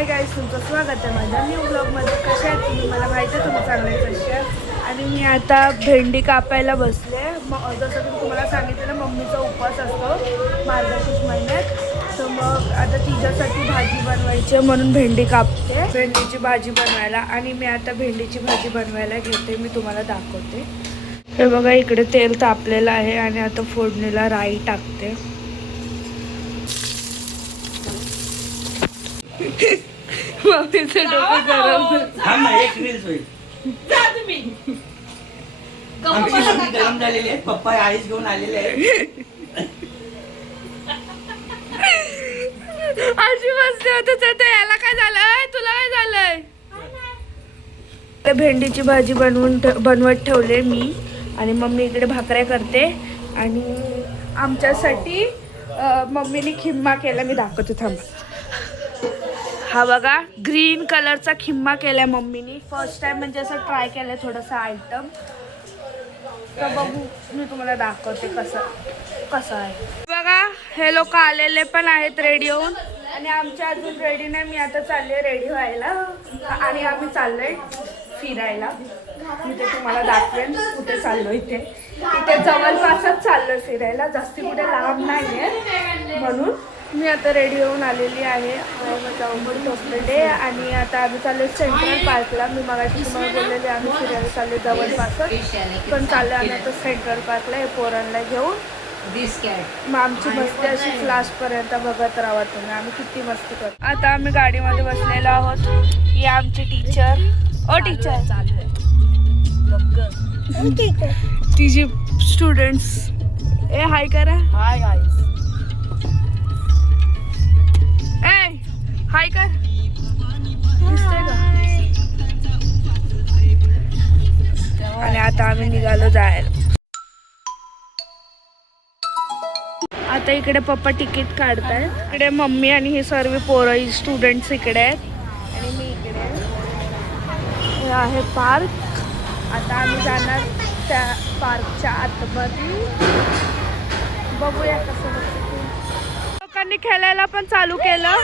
Hi guys, तुमचं स्वागत आहे माझ्या न्यू ब्लॉगमध्ये. कशा आहेत तुम्ही? मला माहिती आहे तुम्ही चांगलेच असाल. आणि मी आता भेंडी कापायला बसले. जसं की तुम्हाला सांगितलं, मम्मीचा उपवास असतो मार्गशीर्ष महिन्यात. तर मग आता तिच्यासाठी भाजी बनवायची म्हणून भेंडी कापते, भेंडीची भाजी बनवायला. आणि मी आता भेंडीची भाजी बनवायला घेते, मी तुम्हाला दाखवते. हे बघा, इकडे तेल तापलेलं आहे आणि आता फोडणीला राई टाकते. मम्मीचं डोकं गरम एक रील्स होईल. आमची सगळी गरम झालेली आहे. पप्पा आईस घेऊन आलेले आहेत. अशी मस्ती होत याला काय झालंय, तुला काय झालंय? भेंडीची भाजी बनवत ठेवले मी आणि मम्मी इकडे भाकऱ्या करते. आणि आमच्यासाठी मम्मीने खिम्मा केला, मी दाखवते थांबा. हा बघा, ग्रीन कलरचा खिम्मा केलाय मम्मीने. फर्स्ट टाइम म्हणजे असं ट्राय केलंय थोडासा आयटम. तर बघू, मी तुम्हाला दाखवते कसं आहे. बघा, हे लोक आलेले पण आहेत रेडी होऊन, आणि आमच्या अजून रेडी नाही. मी आता चालले रेडी व्हायला आणि आम्ही चाललोय फिरायला. मी ते तुम्हाला दाखवेन कुठे चाललोय. इथे जवळपासच चाललोय फिरायला, जास्ती कुठे लांब नाही आहे. म्हणून मी आता रेडी होऊन आलेली आहे. माझा डे. आणि आता आम्ही चाललो सेंट्रल पार्कला. मी मगाशी तुम्हाला बोललेले आम्ही फिरायला चाललो जवळपासच, पण चाललो आम्ही आता सेंट्रल पार्कला हे पोरांना घेऊन. मग आमची मस्ती अशीच लास्टपर्यंत बघत राहा तुम्ही, आम्ही किती मस्ती करतो. आता आम्ही गाडीमध्ये बसलेलो आहोत. ही आमची टीचर. ओ टीचर, तिची स्टुडंट्स. ए हाय करा. Hi guys. ए हाय कर. दिसतंय का? आणि आता आम्ही निघालो जायला. आता इकडे पप्पा तिकीट काढतायत. इकडे मम्मी आणि ही सर्व पोरं स्टुडंट्स इकडे आहेत आणि मी इकडे. हे आहे पार्क. आता आम्ही जाणार त्या पार्कच्या आतमध्ये. बघूया कसं लोकांनी खेळायला पण चालू केलं.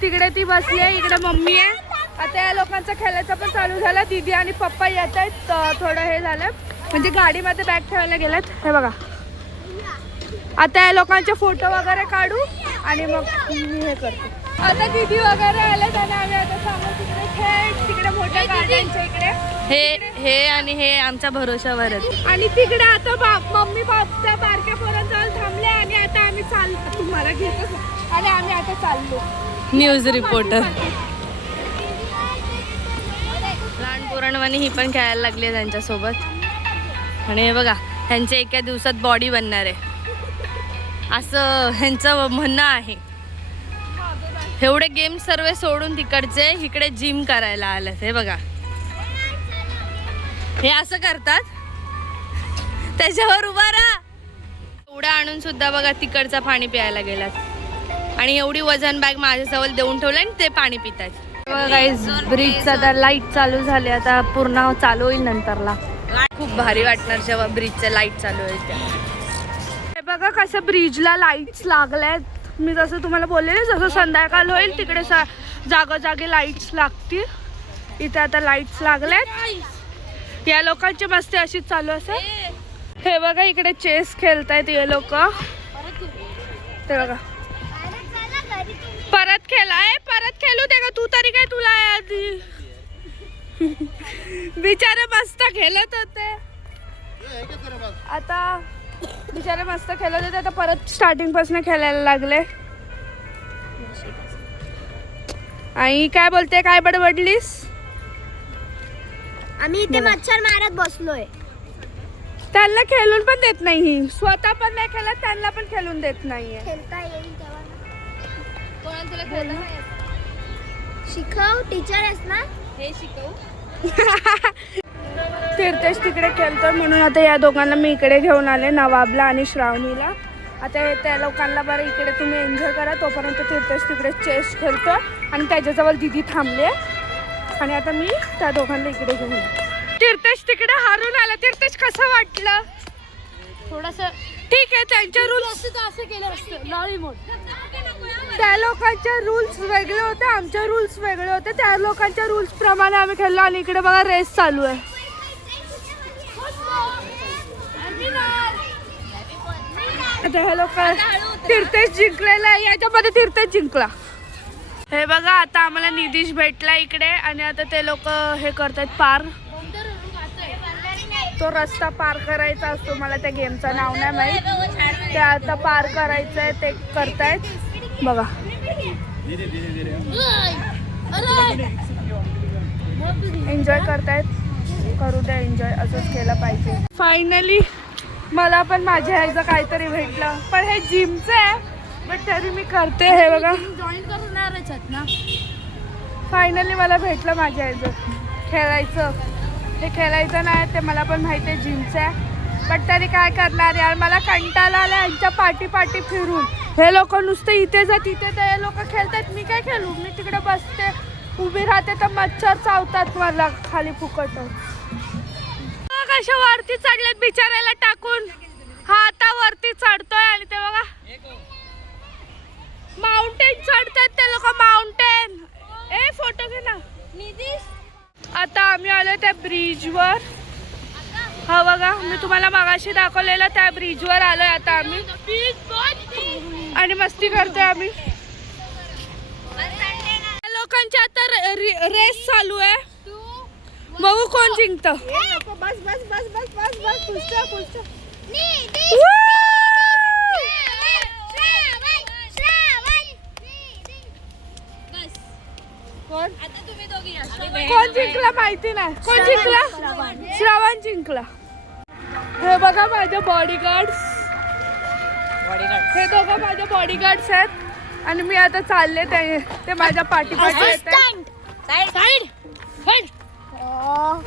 तिकडे ती बसली आहे, इकडे मम्मी आहे. आता या लोकांचं खेळायचं पण चालू झालं. दीदी आणि पप्पा येत आहेत. थोडं हे झालं म्हणजे गाडीमध्ये बॅग ठेवायला गेलेत. हे बघा, आता या लोकांचे फोटो वगैरे काढू आणि मग मी हे करते. आता दीदी वगैरे आले आणि आम्ही आता सांगू तिकडे खेळ. तिकडे मोठ्या गाड्यांच्या इकडे हे आणि हे आमच्या भरोशावरच. आणि तिकडे आता मम्मी त्या बारक्या पोरांजवळ थांबले आणि आता आम्ही चाललो. तुम्हाला घेतो आणि आम्ही आता चाललो. News reporter. लहान पोरांवानी ही पण खेळायला लागली आहे त्यांच्यासोबत. आणि हे बघा, ह्यांच्या एका दिवसात बॉडी बनणार आहे असं ह्यांचं म्हणणं आहे. एवढे गेम सर्व सोडून तिकडचे इकडे जिम करायला आलं. हे बघा, हे असं करतात. त्याच्यावर उभा राहा. एवढं आणून सुद्धा बघा तिकडचं पाणी प्यायला गेलात आणि एवढी वजन बॅग माझ्याजवळ देऊन ठेवलं आणि ते पाणी पितात. गाईज, ब्रिजचा तर लाईट चालू झाली, आता पूर्ण चालू होईल नंतरला. खूप भारी वाटणार जेव्हा ब्रिजच्या लाईट चालू होईल त्या. हे बघा कसं ब्रिजला लाईट्स लागल्यात. मी जसं तुम्हाला बोलले ना, जसं संध्याकाळ होईल तिकडे जागोजागी लाईट्स लागतील. इथे आता लाईट्स लागल्यात. या लोकांची मस्ती अशीच चालू असेल. हे बघा, इकडे चेस खेळतायत हे लोक. ते बघा, परत खेळाय, परत खेळू दे का तू तरी. काय तुला आधी बिचारे मस्त खेळत होते. आता बिचारे मस्त खेळत होते, आता परत स्टार्टिंग पासून खेळायला लागले. आई काय बोलते, काय बडबडलीस? आम्ही इथे मच्छर मारत बसलोय. त्यांना खेळून पण देत नाही, स्वतः पण नाही खेळत, त्यांना पण खेळून देत नाहीये. खेळता येईल तेव्हा शिकव. टीचर आहेस ना, हे शिकवू. तीर्थेश तिकडे खेळतोय म्हणून आता या दोघांना मी इकडे घेऊन आले, नवाबला आणि श्रावणीला. आता त्या लोकांना बरं इकडे तुम्ही एन्जॉय करा, तोपर्यंत तीर्थेश तिकडे चेस खेळतोय आणि त्याच्याजवळ दीदी थांबले. आणि आता मी त्या दोघांना इकडे घेऊन आले. तीर्थेश तिकडे हारून आला. तीर्थेश कसं वाटलं? थोडस ठीक आहे, त्यांच्या रूल असं केलं असतं. लॉली मोड त्या लोकांचे रूल्स वेगळे होते, आमचे रूल्स वेगळे होते. त्या लोकांच्या रूल्स प्रमाणे आम्ही खेळलो आणि इकडे बघा रेस चालू आहे. आता हे लोक तीर्थेश जिंकलेला आहे, याच्यामध्ये तीर्थेश जिंकला. हे बघा आता आम्हाला निधीश भेटला इकडे आणि आता ते लोक हे करतायत पार. तो रस्ता पार करायचा असतो, मला त्या गेमचं नाव नाही माहीत. ते आता पार करायचं आहे, ते करतायत बघा. एन्जॉय करतायत, करू द्या एन्जॉय, असंच केलं पाहिजे. फायनली मला पण माझ्या ह्याचं काहीतरी भेटलं, पण हे जिमचं आहे बट तरी मी करते. हे बघा जॉईन करणारच ना. फायनली मला भेटलं माझ्या ह्याचं खेळायचं. हे खेळायचं नाही ते मला पण माहिती आहे, जिमचं आहे, बट तरी काय करणार यार. मला कंटाळा आला यांच्या पाठी फिरून. हे लोक नुसते इथे जा तिथे ते हे लोक खेळतात, मी काय खेळू. मी तिकडे बसते उभी राहते तर मच्छर चावतात मला खाली फुकट. कशा वरती चढलेत बिचारायला टाकून. हा आता वरती चढतोय आणि ते बघा माउंटेन चढतात ते लोक. माउंटेन ए फोटो घे ना. आता आम्ही आलो त्या ब्रिजवर. हा बघा मी तुम्हाला मगाशी दाखवलेलं त्या ब्रिजवर आलोय आता आम्ही आणि मस्ती करतोय आम्ही. लोकांची आता रेस चालू आहे, बघू कोण जिंकतं. बस बस बस बस बस बस पुष्ट पुष्ट. कोण जिंकला माहिती नाही. कोण जिंकला? श्रावण जिंकला. हे बघा माझे बॉडीगार्ड्स. हे दोघं माझे बॉडीगार्ड्स आहेत आणि मी आता चालले ते माझ्या पाठीपाठी येतात.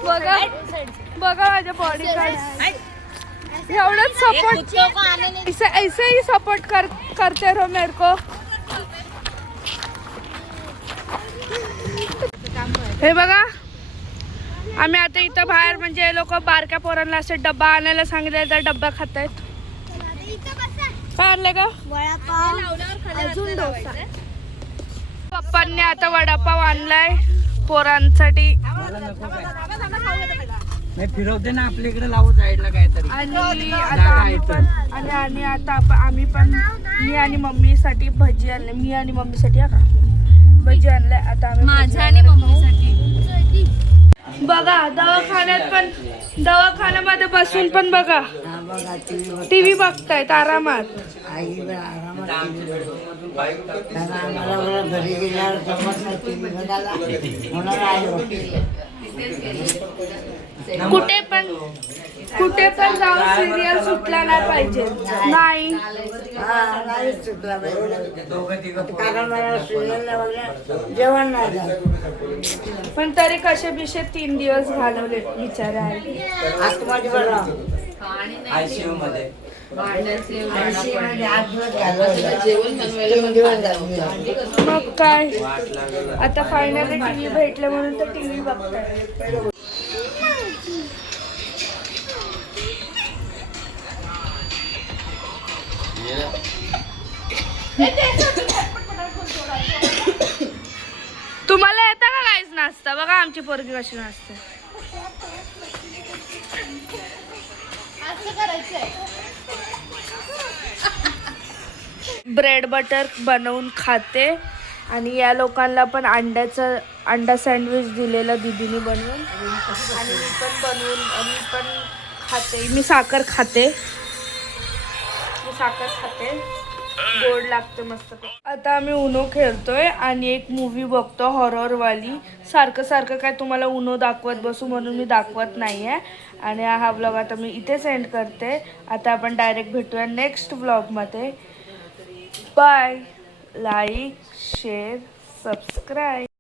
बघा बघा माझे बॉडीगार्ड्स एवढंच सपोर्ट, ऐसे ही सपोर्ट करते रहो मेरे को. हे बघा आम्ही आता इथं बाहेर म्हणजे हे लोक बारक्या पोरांना असे डब्बा आणायला सांगितले तर डब्बा खात आहेत. काय आणलं का? अजून डोसा. पप्पांनी आता वडापाव आणलाय पोरांसाठी नाही फिरवते ना आपल्या इकडे लावू साईडला काहीतरी. आणि आता आम्ही पण आणि आता आम्ही पण मी आणि मम्मीसाठी भजी आणले. मी आणि मम्मीसाठी भजी आणले. आता आम्ही माझ्या आणि मम्मीसाठी. बघा दवाखान्यामध्ये बसून पण बघा टीव्ही बघतायत आरामात. कुठे पण जाऊन सिरियल सुटला नाही पाहिजे. नाही जेवण नाही पण तरी कसे बिशे 3 दिवस घालवले बिचारे आहे. आतमध्ये बघा आयसीयू मध्ये मग काय आता फायनली टीव्ही भेटले म्हणून तर टीव्ही बघताय. तुम्हाला येतं का काहीच नाचता? बघा आमची पोरगी कशी नाचते. ब्रेड बटर बनवून खाते आणि या लोकांना पण अंडा सँडविच दिलेला दीदीने बनवून आणि मी पण खाते. मी साखर खाते गोड लागते मस्त. आता आम्ही उनो खेळतोय आणि एक मूवी बघतो हॉररवाली. सारखं काय तुम्हाला उनो दाखवत बसू म्हणून मी दाखवत नाही आहे. आणि हा व्लॉग आता मी इथे सेंड करते. आता आपण डायरेक्ट भेटूया नेक्स्ट व्लॉगमध्ये. बाय. Like share subscribe.